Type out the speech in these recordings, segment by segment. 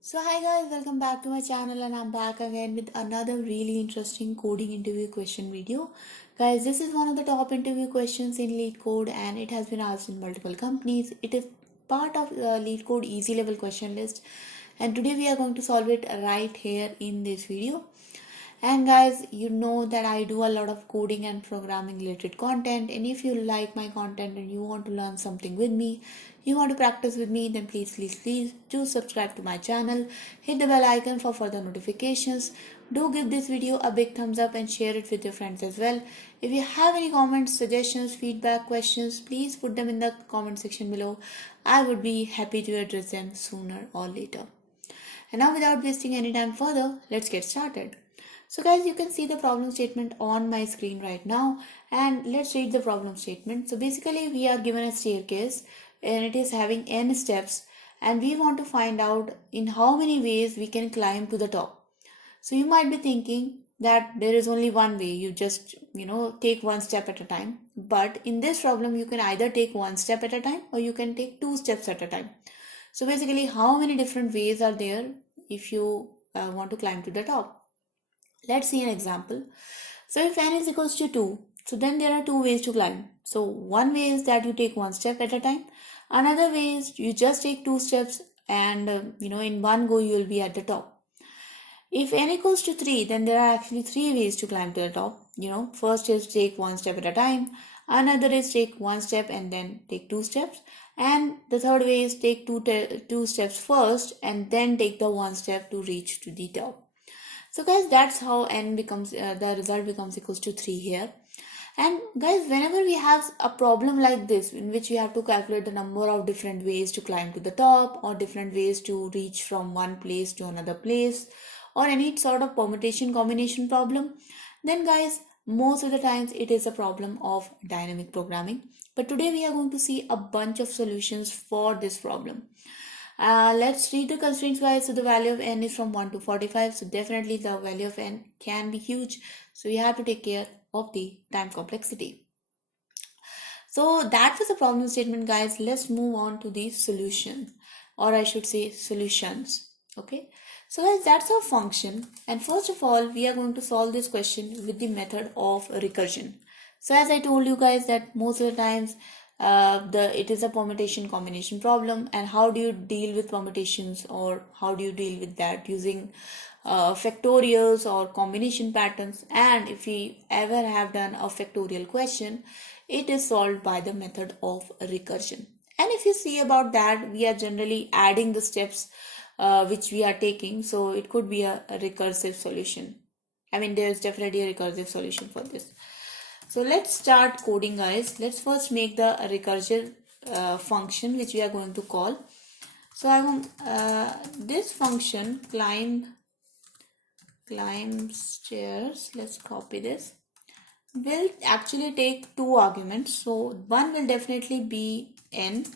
So hi guys, welcome back to my channel and I'm back again with another really interesting coding interview question video. Guys, this is one of the top interview questions in Leetcode and it has been asked in multiple companies. It is part of the Leetcode easy level question list and today we are going to solve it right here in this video. And guys, you know that I do a lot of coding and programming related content, and if you like my content and you want to learn something with me, you want to practice with me, then please do subscribe to my channel, hit the bell icon for further notifications. Do give this video a big thumbs up and share it with your friends as well. If you have any comments, suggestions, feedback, questions, please put them in the comment section below. I would be happy to address them sooner or later. And now without wasting any time further, let's get started. So guys, you can see the problem statement on my screen right now, and let's read the problem statement. So basically we are given a staircase and it is having n steps, and we want to find out in how many ways we can climb to the top. So you might be thinking that there is only one way, you just take one step at a time. But in this problem you can either take one step at a time or you can take two steps at a time. So basically, how many different ways are there if you want to climb to the top? Let's see an example. So if n is equals to 2, so then there are two ways to climb. So one way is that you take one step at a time. Another way is you just take two steps and in one go you will be at the top. If n equals to 3, then there are actually three ways to climb to the top. First is take one step at a time. Another is take one step and then take two steps. And the third way is take two steps first and then take the one step to reach to the top. So guys, that's how n becomes, the result becomes equals to 3 here. And guys, whenever we have a problem like this in which we have to calculate the number of different ways to climb to the top or different ways to reach from one place to another place or any sort of permutation combination problem, then guys, most of the times it is a problem of dynamic programming. But today we are going to see a bunch of solutions for this problem. Let's read the constraints guys. So the value of n is from 1 to 45. So definitely the value of n can be huge. So we have to take care of the time complexity. So that was the problem statement guys. Let's move on to the solution, or I should say solutions. Okay. So guys, that's our function. And first of all, we are going to solve this question with the method of recursion. So as I told you guys that most of the times it is a permutation combination problem, and how do you deal with permutations or how do you deal with that using factorials or combination patterns. And if we ever have done a factorial question, it is solved by the method of recursion. And if you see about that, we are generally adding the steps which we are taking, so it could be a recursive solution. I mean, there's definitely a recursive solution for this. So let's start coding guys. Let's first make the recursive function which we are going to call. So I want this function climb stairs. Let's copy this. Will actually take two arguments. So one will definitely be n.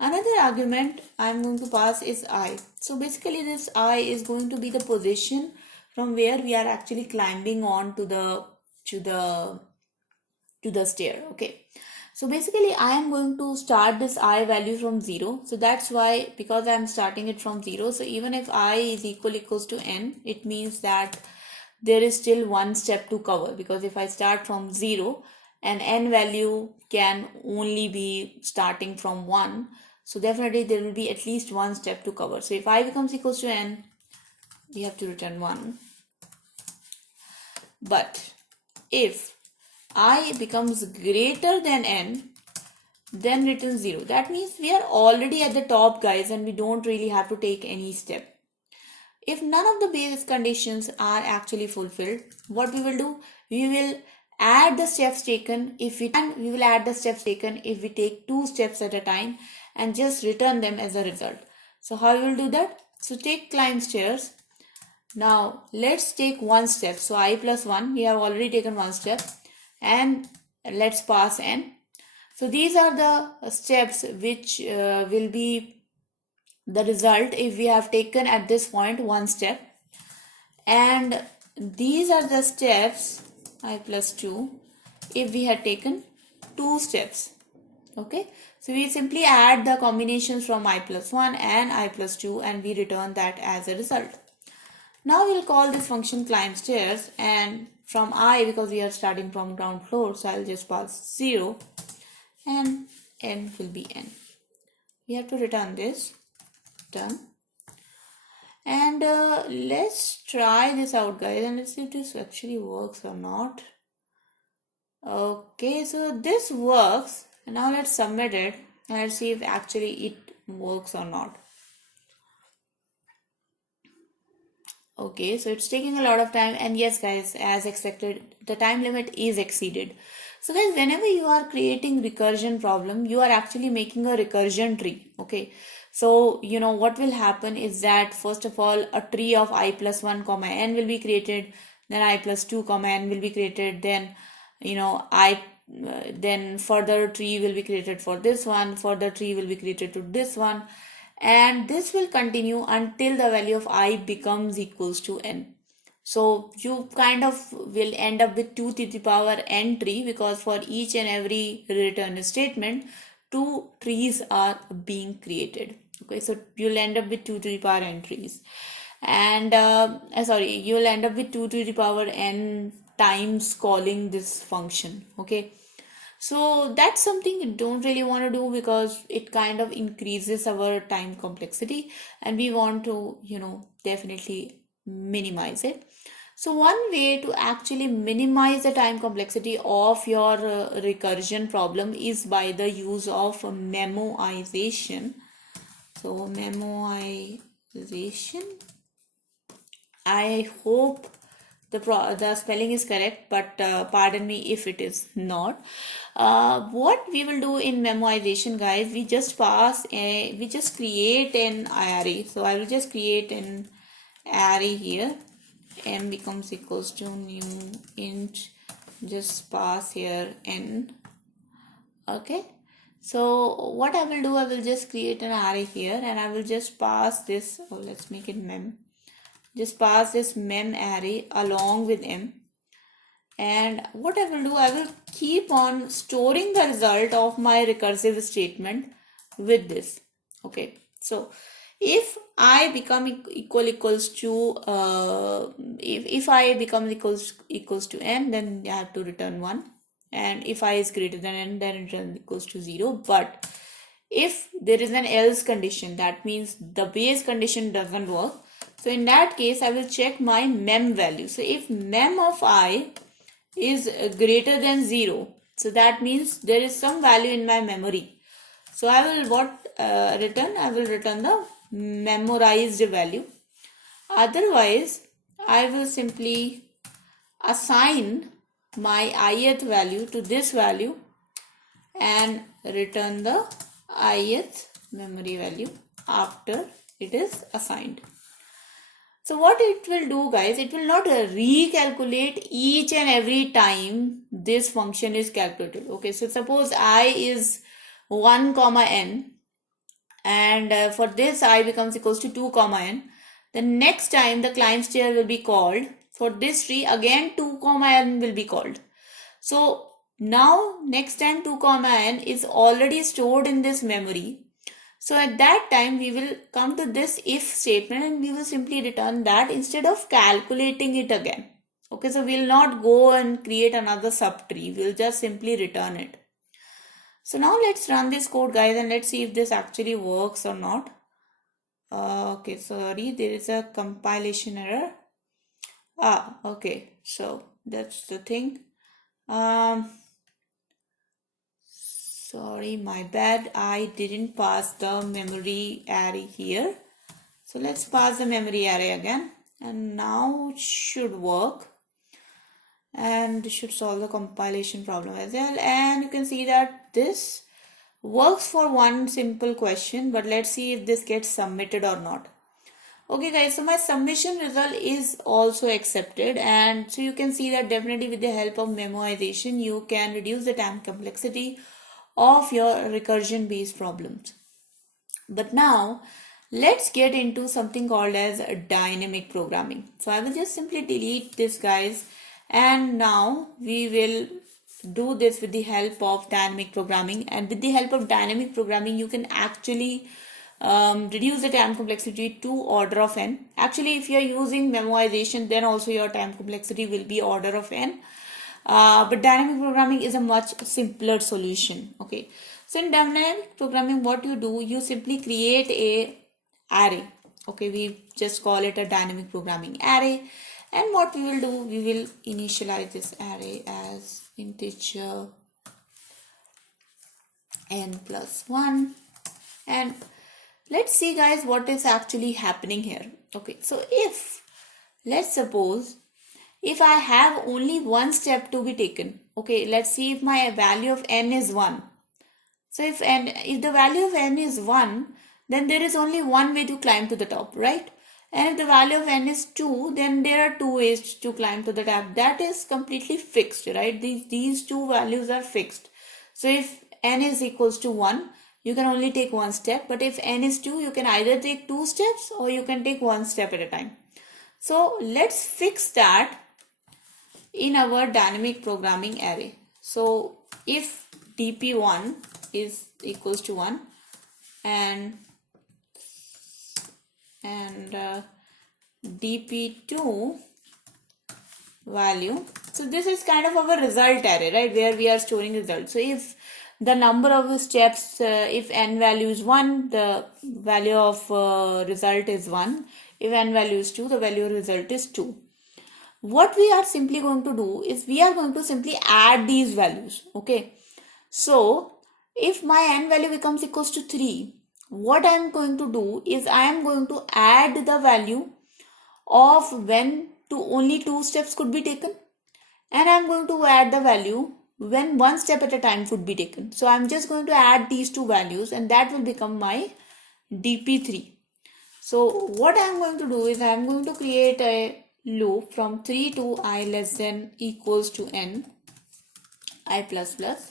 Another argument I'm going to pass is I. So basically this I is going to be the position from where we are actually climbing on to the stair. Okay, so basically I am going to start this I value from 0. So that's why, because I am starting it from 0, so even if I is equals to n, it means that there is still one step to cover, because if I start from 0 and n value can only be starting from 1, so definitely there will be at least one step to cover. So if I becomes equals to n, we have to return 1. But if I becomes greater than n, then return 0. That means we are already at the top guys and we don't really have to take any step. If none of the base conditions are actually fulfilled, what we will do? We will add the steps taken if we take two steps at a time and just return them as a result. So how we will do that? So take climb stairs. Now let's take one step. So I plus 1, we have already taken one step, and let's pass n. So these are the steps which will be the result if we have taken at this point one step, and these are the steps I plus 2 if we had taken two steps. Okay, So we simply add the combinations from I plus 1 and I plus 2 and we return that as a result. Now we'll call this function climb stairs, and from I, because we are starting from ground floor, so I'll just pass 0 and n will be n. We have to return this. Done. And let's try this out, guys, and let's see if this actually works or not. Okay, so this works. And now let's submit it and let's see if actually it works or not. Okay, so it's taking a lot of time, and yes guys, as expected, the time limit is exceeded. So guys, whenever you are creating recursion problem, you are actually making a recursion tree. Okay, so what will happen is that first of all, a tree of I plus 1 comma n will be created, then I plus 2 comma n will be created, then then further tree will be created for this one, further tree will be created to this one, and this will continue until the value of I becomes equals to n. So you kind of will end up with 2 to the power n tree, because for each and every return statement 2 trees are being created. Okay, so you'll end up with 2 to the power n trees, and you'll end up with 2 to the power n times calling this function. Okay, so that's something you don't really want to do, because it kind of increases our time complexity and we want to, definitely minimize it. So one way to actually minimize the time complexity of your recursion problem is by the use of memoization. So memoization, I hope the spelling is correct, but pardon me if it is not. What we will do in memoization, guys, we just create an array. So I will just create an array here. M becomes equals to new int, just pass here n. Okay, so what I will do, I will just create an array here and I will just pass this, let's make it mem. Just pass this mem array along with m, and what I will do, I will keep on storing the result of my recursive statement with this. Okay, so if I become equals to if I becomes equals to n, then I have to return 1, and if I is greater than n, then it returns equals to 0. But if there is an else condition, that means the base condition doesn't work. So in that case, I will check my mem value. So if mem of I is greater than 0, so that means there is some value in my memory. So I will return? I will return the memorized value. Otherwise, I will simply assign my ith value to this value and return the ith memory value after it is assigned. So what it will do, guys, it will not recalculate each and every time this function is calculated. Okay, so suppose I is 1 comma n, and for this I becomes equals to 2 comma n. The next time the climb stair will be called, for this tree again 2 comma n will be called. So now next time 2 comma n is already stored in this memory. So at that time we will come to this if statement and we will simply return that instead of calculating it again. Okay, so we'll not go and create another subtree. We'll just simply return it. So now let's run this code, guys, and let's see if this actually works or not. Okay, sorry, there is a compilation error. Okay, so that's the thing. Sorry, my bad. I didn't pass the memory array here. So let's pass the memory array again. And now it should work. And should solve the compilation problem as well. And you can see that this works for one simple question. But let's see if this gets submitted or not. Okay guys, so my submission result is also accepted, and so you can see that definitely with the help of memoization you can reduce the time complexity of your recursion based problems. But now let's get into something called as dynamic programming. So I will just simply delete this, guys, and now we will do this with the help of dynamic programming, and with the help of dynamic programming you can actually reduce the time complexity to order of n. Actually, if you are using memoization, then also your time complexity will be order of n. But dynamic programming is a much simpler solution. Okay, so in dynamic programming, what you do, you simply create a array. Okay, we just call it a dynamic programming array, and what we will do, we will initialize this array as integer n plus 1, and let's see guys what is actually happening here. Okay, so if, let's suppose, if I have only one step to be taken, okay, let's see if my value of n is 1. So if the value of n is 1, then there is only one way to climb to the top, right? And if the value of n is 2, then there are two ways to climb to the top. That is completely fixed, right? These two values are fixed. So if n is equals to 1, you can only take one step. But if n is 2, you can either take two steps or you can take one step at a time. So let's fix that in our dynamic programming array. So if dp1 is equals to 1 and dp2 value, so this is kind of our result array, right, where we are storing results. So if the number of steps, if n value is 1, the value of result is 1. If n value is 2, the value of result is 2. What we are simply going to do is we are going to simply add these values. Okay, so if my n value becomes equals to 3, what I am going to do is I am going to add the value of when only 2 steps could be taken, and I am going to add the value when 1 step at a time could be taken. So I am just going to add these two values, and that will become my dp3. So what I am going to do is I am going to create a loop from 3 to I less than equals to n I plus plus,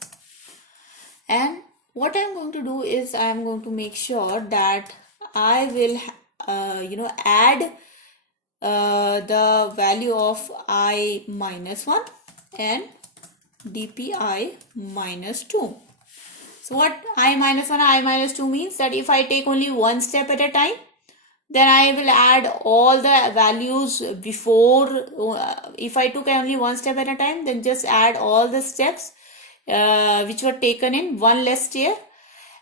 and what I am going to do is I am going to make sure that I will add the value of I minus 1 and dpi minus 2. So what I minus 1, I minus 2 means that if I take only one step at a time, then I will add all the values before. If I took only one step at a time, then just add all the steps which were taken in one less stair.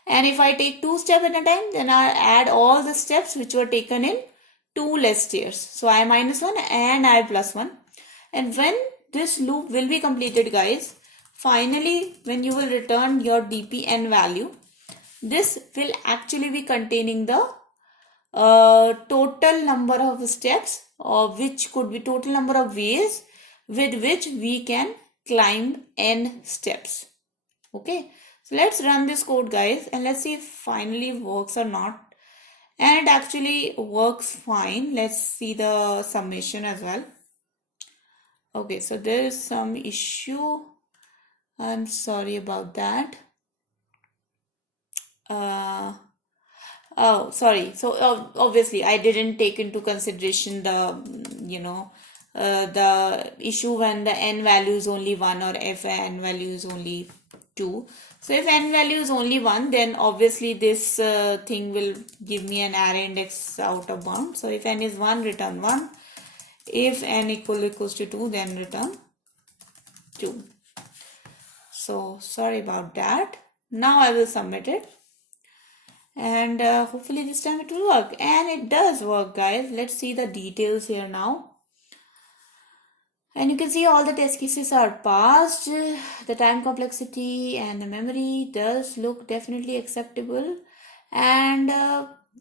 And if I take 2 steps at a time, then I add all the steps which were taken in 2 less stairs. So I minus 1 and I plus 1. And when this loop will be completed, guys, finally when you will return your dpn value, this will actually be containing the total number of steps, or which could be total number of ways with which we can climb n steps. Okay, so let's run this code, guys, and let's see if finally works or not. And it actually works fine. Let's see the summation as well. Okay, so there is some issue. I'm sorry about that. Oh, sorry. So obviously I didn't take into consideration the the issue when the n value is only 1 or if n value is only 2. So if n value is only 1, then obviously this thing will give me an array index out of bound. So if n is 1, return 1. If n equals to 2, then return 2. So sorry about that. Now I will submit it. And hopefully this time it will work. And it does work, guys. Let's see the details here now. And you can see all the test cases are passed. The time complexity and the memory does look definitely acceptable. And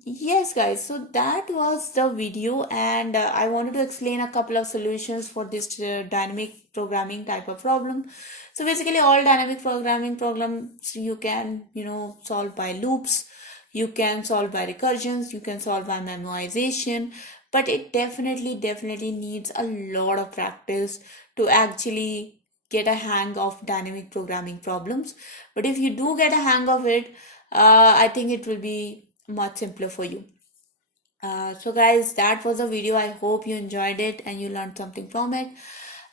yes, guys, so that was the video, and I wanted to explain a couple of solutions for this dynamic programming type of problem. So basically all dynamic programming problems you can solve by loops, you can solve by recursions, you can solve by memoization, but it definitely needs a lot of practice to actually get a hang of dynamic programming problems. But if you do get a hang of it, I think it will be much simpler for you. So guys, that was the video. I hope you enjoyed it and you learned something from it.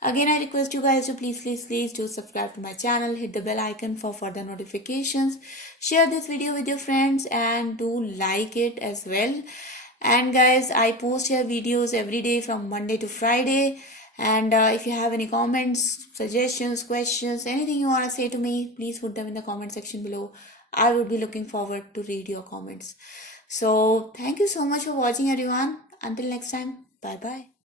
Again, I request you guys to please do subscribe to my channel, hit the bell icon for further notifications, share this video with your friends, and do like it as well. And guys, I post here videos every day from Monday to Friday. And if you have any comments, suggestions, questions, anything you want to say to me, please put them in the comment section below. I would be looking forward to read your comments. So thank you so much for watching, everyone. Until next time, bye bye.